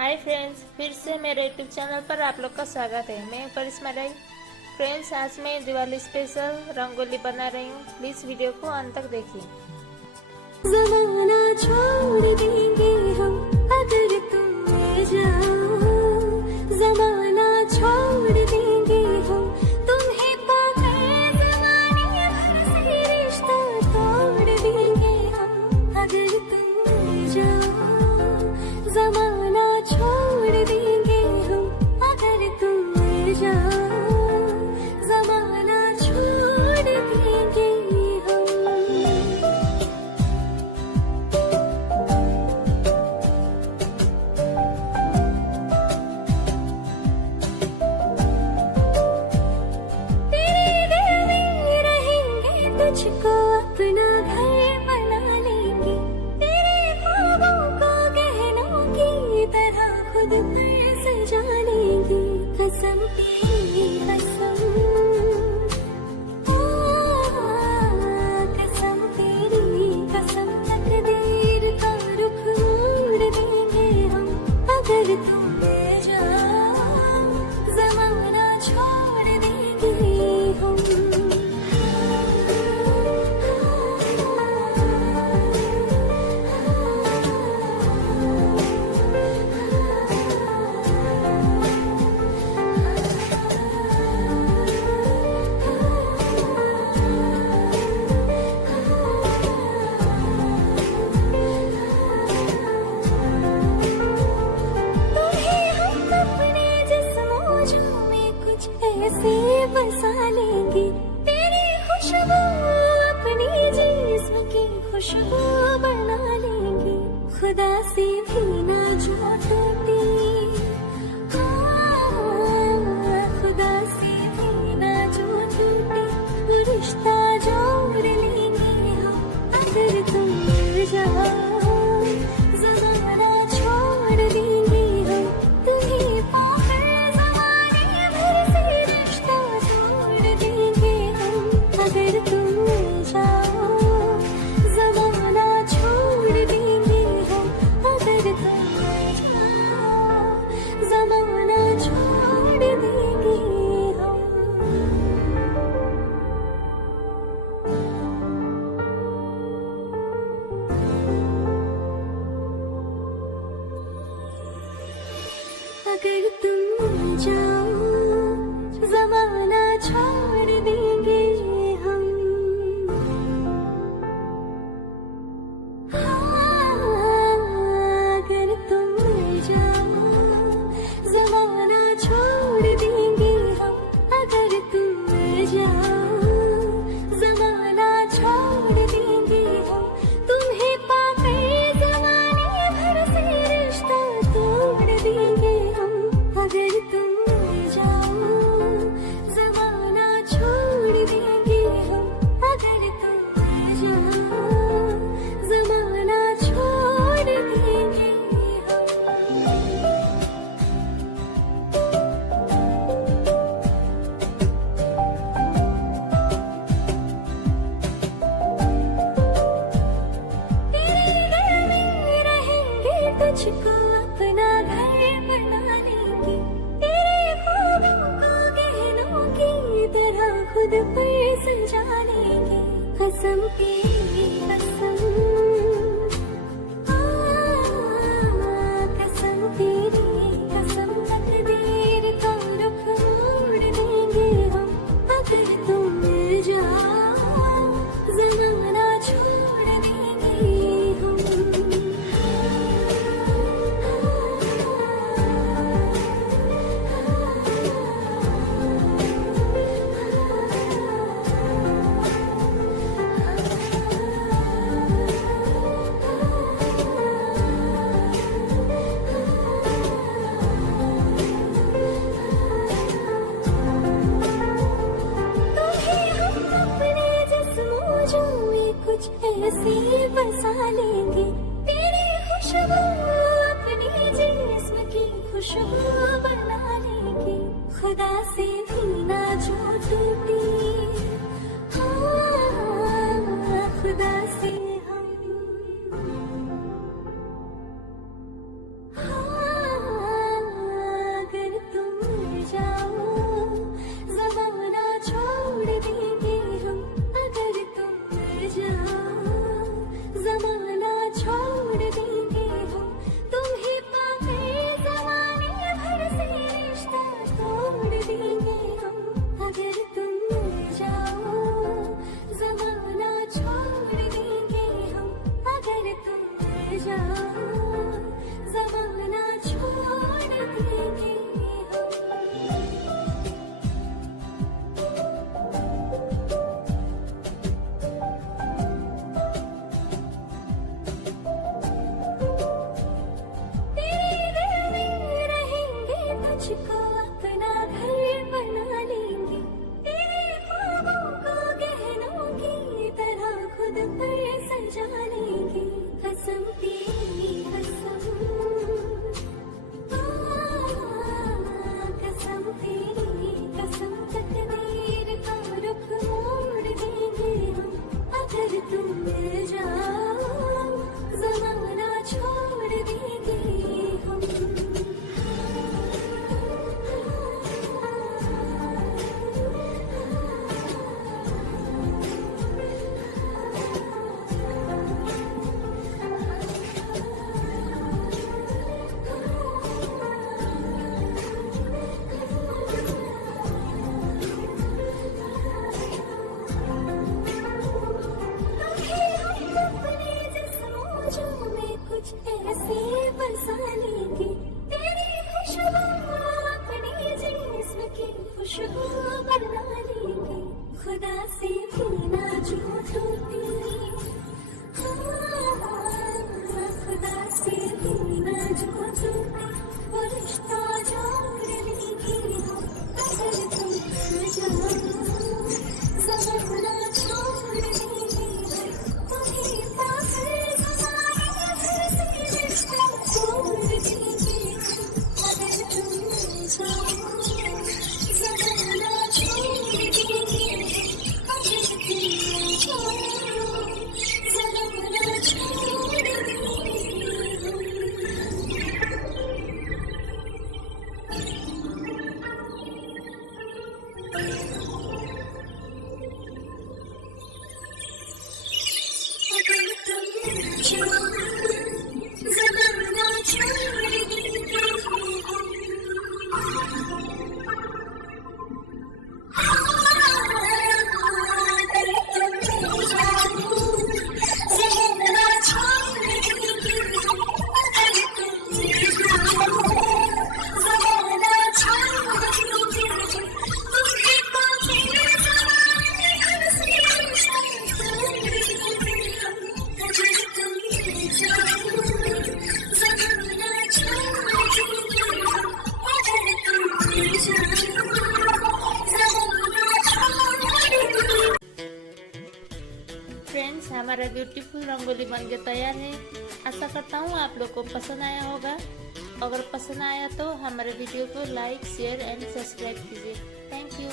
Hi friends, फिर से मेरे यूट्यूब चैनल पर आप लोग का स्वागत है। मैं करिश्मा राय। फ्रेंड्स, आज मैं दिवाली स्पेशल रंगोली बना रही हूँ। प्लीज वीडियो को अंत तक देखिए। ज़माना छोड़ देंगे हम अगर तुम ले जाओ, ज़माना छोड़ देंगे हम तुम्हें पाकर, ज़माने भर से रिश्ता तोड़ देंगे हम अगर तुम ले जाओ, ज़माना छोड़ देंगे हम अगर तुम ले जाओ, ज़माना छोड़ देंगे हम। तुझको अपना घर बना लेंगे, तेरे ख्वाबों को गहनों की तरह खुद पर सजा लेंगे। कसम तेरी कसम, कसम तेरी कसम, तकदीर का रुख मोड़ देंगे हम अगर तुम ले जाओ, ज़माना छोड़ देंगे हम। ऐसे बसा लेंगे तेरी खुशबू, अपनी जिस्म की खुशबू बना लेंगे। खुदा से भी ना जो टूटे, खुदा से भी ना जो टूटे, वो रिश्ता जोड़ लेंगे हम अगर तुम मिल जाओ, ज़माना छोड़ देंगे हम तुम्हें पाकर, ज़माने भर से रिश्ता तोड़ देंगे हम अगर तुम ले जाओ, ज़माना छोड़ देंगे हम अगर तुम ले जाओ, ज़माना छोड़ देंगे हम। अगर तुम ले जाओ, ज़माना छोड़ देंगे हम। अगर तुम ले जाओ, ज़माना छोड़ देंगे हम अगर तुम ले जाओ, ज़माना छोड़ देंगे हम तुम्हें पाकर, ज़माने भर से रिश्ता तोड़ देंगे हम अगर तुम ले जाओ, ज़माना छोड़ देंगे हम अगर तुम ले जाओ, ज़माना छोड़ देंगे हम। तेरे दिल में रहेंगे, तुझको अपना घर बना लेंगे, तेरे ख्वाबों को गहनों की तरह खुद पर सजा लेंगे। कसम तेरी कसम, कसम तेरी कसम, तकदीर का रुख मोड़ देंगे हम अगर तुम मिल जाओ, ज़माना छोड़ देंगे हम। फ्रेंड्स, हमारा ब्यूटीफुल रंगोली बनके तैयार है। आशा करता हूँ आप लोग को पसंद आया होगा। अगर पसंद आया तो हमारे वीडियो को लाइक, शेयर एंड सब्सक्राइब कीजिए। Thank you.